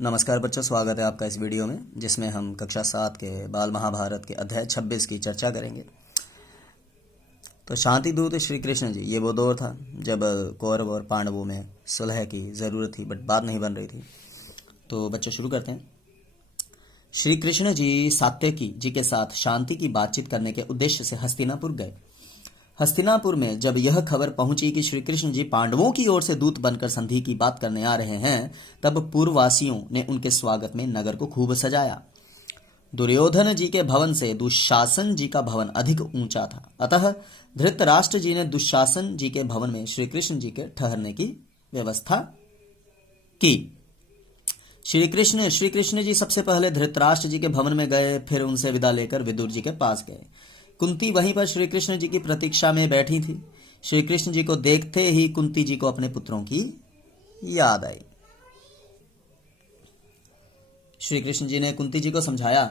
नमस्कार बच्चों, स्वागत है आपका इस वीडियो में जिसमें हम कक्षा 7 के बाल महाभारत के अध्याय 26 की चर्चा करेंगे। तो शांति दूत श्री कृष्ण जी, ये वो दौर था जब कौरव और पांडवों में सुलह की ज़रूरत थी बट बात नहीं बन रही थी। तो बच्चों शुरू करते हैं। श्री कृष्ण जी सात्यकी जी के साथ शांति की बातचीत करने के उद्देश्य से हस्तिनापुर गए। हस्तिनापुर में जब यह खबर पहुंची कि श्री कृष्ण जी पांडवों की ओर से दूत बनकर संधि की बात करने आ रहे हैं, तब पूर्ववासियों ने उनके स्वागत में नगर को खूब सजाया। दुर्योधन जी के भवन से दुशासन जी का भवन अधिक ऊंचा था, अतः धृतराष्ट्र जी ने दुशासन जी के भवन में श्री कृष्ण जी के ठहरने की व्यवस्था की। श्री कृष्ण जी सबसे पहले धृतराष्ट्र जी के भवन में गए, फिर उनसे विदा लेकर विदुर जी के पास गए। कुंती वहीं पर श्री कृष्ण जी की प्रतीक्षा में बैठी थी। श्री कृष्ण जी को देखते ही कुंती जी को अपने पुत्रों की याद आई। श्री कृष्ण जी ने कुंती जी को समझाया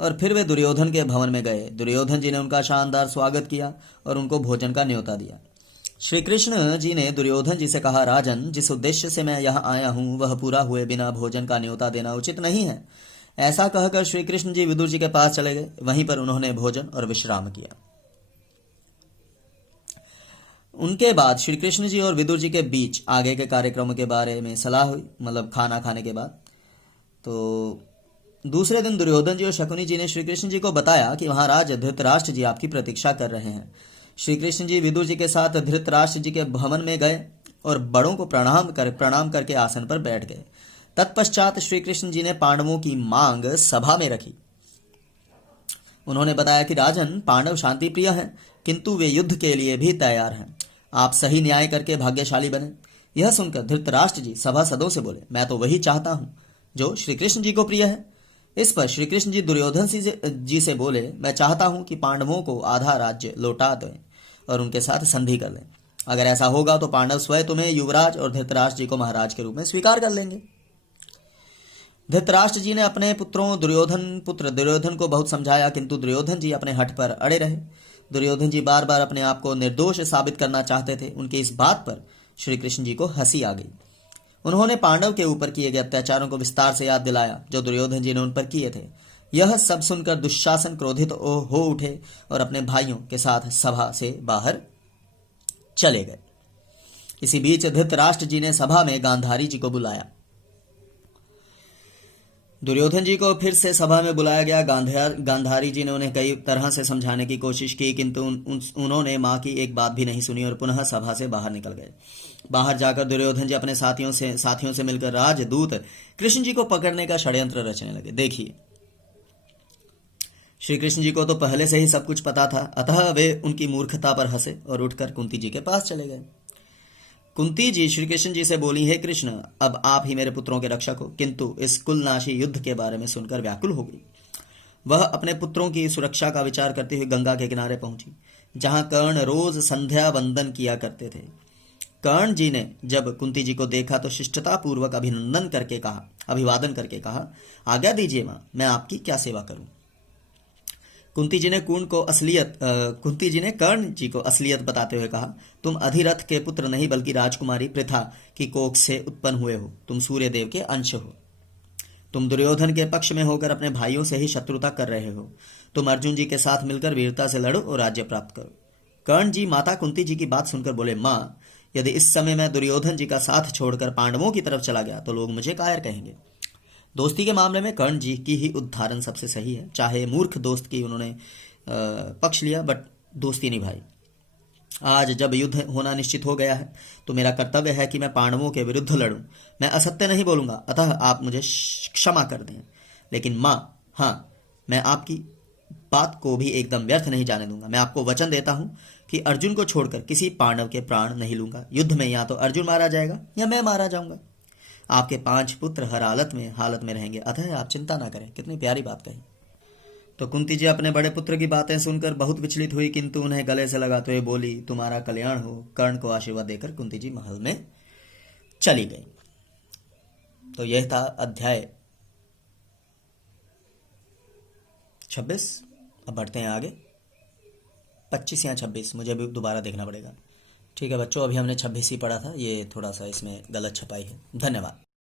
और फिर वे दुर्योधन के भवन में गए। दुर्योधन जी ने उनका शानदार स्वागत किया और उनको भोजन का न्योता दिया। श्री कृष्ण जी ने दुर्योधन जी से कहा, राजन, जिस उद्देश्य से मैं यहाँ आया हूँ वह पूरा हुए बिना भोजन का न्योता देना उचित नहीं है। ऐसा कहकर श्री कृष्ण जी विदुर जी के पास चले गए। वहीं पर उन्होंने भोजन और विश्राम किया। उनके बाद श्री कृष्ण जी और विदुर जी के बीच आगे के कार्यक्रमों के बारे में सलाह हुई, मतलब खाना खाने के बाद। तो दूसरे दिन दुर्योधन जी और शकुनी जी ने श्री कृष्ण जी को बताया कि महाराज धृतराष्ट्र जी आपकी प्रतीक्षा कर रहे हैं। श्री कृष्ण जी विदुर जी के साथ धृतराष्ट्र जी के भवन में गए और बड़ों को प्रणाम करके आसन पर बैठ गए। तत्पश्चात श्री कृष्ण जी ने पांडवों की मांग सभा में रखी। उन्होंने बताया कि राजन, पांडव शांति प्रिय हैं, किंतु वे युद्ध के लिए भी तैयार हैं। आप सही न्याय करके भाग्यशाली बने। यह सुनकर धृतराष्ट्र जी सभासदों से बोले, मैं तो वही चाहता हूँ जो श्री कृष्ण जी को प्रिय है। इस पर श्री कृष्ण जी दुर्योधन जी से बोले, मैं चाहता हूँ कि पांडवों को आधा राज्य लौटा दें और उनके साथ संधि कर लें। अगर ऐसा होगा तो पांडव स्वयं तुम्हें युवराज और धृतराष्ट्र जी को महाराज के रूप में स्वीकार कर लेंगे। धृतराष्ट्र जी ने अपने पुत्र दुर्योधन को बहुत समझाया, किंतु दुर्योधन जी अपने हठ पर अड़े रहे। दुर्योधन जी बार बार अपने आप को निर्दोष साबित करना चाहते थे। उनकी इस बात पर श्री कृष्ण जी को हंसी आ गई। उन्होंने पांडव के ऊपर किए गए अत्याचारों को विस्तार से याद दिलाया जो दुर्योधन जी ने उन पर किए थे। यह सब सुनकर दुशासन क्रोधित हो उठे और अपने भाइयों के साथ सभा से बाहर चले गए। इसी बीच धृतराष्ट्र जी ने सभा में गांधारी जी को बुलाया। दुर्योधन जी को फिर से सभा में बुलाया गया। गांधारी जी ने उन्हें कई तरह से समझाने की कोशिश की, किंतु उन्होंने मां की एक बात भी नहीं सुनी और पुनः सभा से बाहर निकल गए। बाहर जाकर दुर्योधन जी अपने साथियों से मिलकर राजदूत कृष्ण जी को पकड़ने का षड्यंत्र रचने लगे। देखिए, श्री कृष्ण जी को तो पहले से ही सब कुछ पता था, अतः वे उनकी मूर्खता पर हंसे और उठकर कुंती जी के पास चले गए। कुंती जी श्री कृष्ण जी से बोली, हे कृष्ण, अब आप ही मेरे पुत्रों के रक्षक हो। किंतु इस कुलनाशी युद्ध के बारे में सुनकर व्याकुल हो गई। वह अपने पुत्रों की सुरक्षा का विचार करते हुए गंगा के किनारे पहुंची, जहां कर्ण रोज संध्या वंदन किया करते थे। कर्ण जी ने जब कुंती जी को देखा तो शिष्टता पूर्वक अभिवादन करके कहा, आज्ञा दीजिए मां, मैं आपकी क्या सेवा करूं। कुंती जी ने कर्ण जी को असलियत बताते हुए कहा, तुम अधिरथ के पुत्र नहीं बल्कि राजकुमारी पृथा की कोख से उत्पन्न हुए हो। तुम सूर्य देव के अंश हो। तुम दुर्योधन के पक्ष में होकर अपने भाइयों से ही शत्रुता कर रहे हो। तुम अर्जुन जी के साथ मिलकर वीरता से लड़ो और राज्य प्राप्त करो। कर्ण जी माता कुंती जी की बात सुनकर बोले, माँ, यदि इस समय मैं दुर्योधन जी का साथ छोड़कर पांडवों की तरफ चला गया तो लोग मुझे कायर कहेंगे। दोस्ती के मामले में कर्ण जी की ही उदाहरण सबसे सही है। चाहे मूर्ख दोस्त की उन्होंने पक्ष लिया बट दोस्ती निभाई। आज जब युद्ध होना निश्चित हो गया है तो मेरा कर्तव्य है कि मैं पांडवों के विरुद्ध लड़ूं। मैं असत्य नहीं बोलूंगा, अतः आप मुझे क्षमा कर दें। लेकिन माँ, हाँ, मैं आपकी बात को भी एकदम व्यर्थ नहीं जाने दूंगा। मैं आपको वचन देता हूं कि अर्जुन को छोड़कर किसी पांडव के प्राण नहीं लूंगा। युद्ध में या तो अर्जुन मारा जाएगा या मैं मारा जाऊंगा। आपके 5 पुत्र हर हालत में रहेंगे, अतः आप चिंता ना करें। कितनी प्यारी बात कही। तो कुंती जी अपने बड़े पुत्र की बातें सुनकर बहुत विचलित हुई, किंतु उन्हें गले से लगाते हुए बोली, तुम्हारा कल्याण हो। कर्ण को आशीर्वाद देकर कुंती जी महल में चली गई। तो यह था अध्याय 26। अब बढ़ते हैं आगे। 25 या 26 मुझे भी दोबारा देखना पड़ेगा। ठीक है बच्चों, अभी हमने 26 ही पढ़ा था, ये थोड़ा सा इसमें गलत छपाई है। धन्यवाद।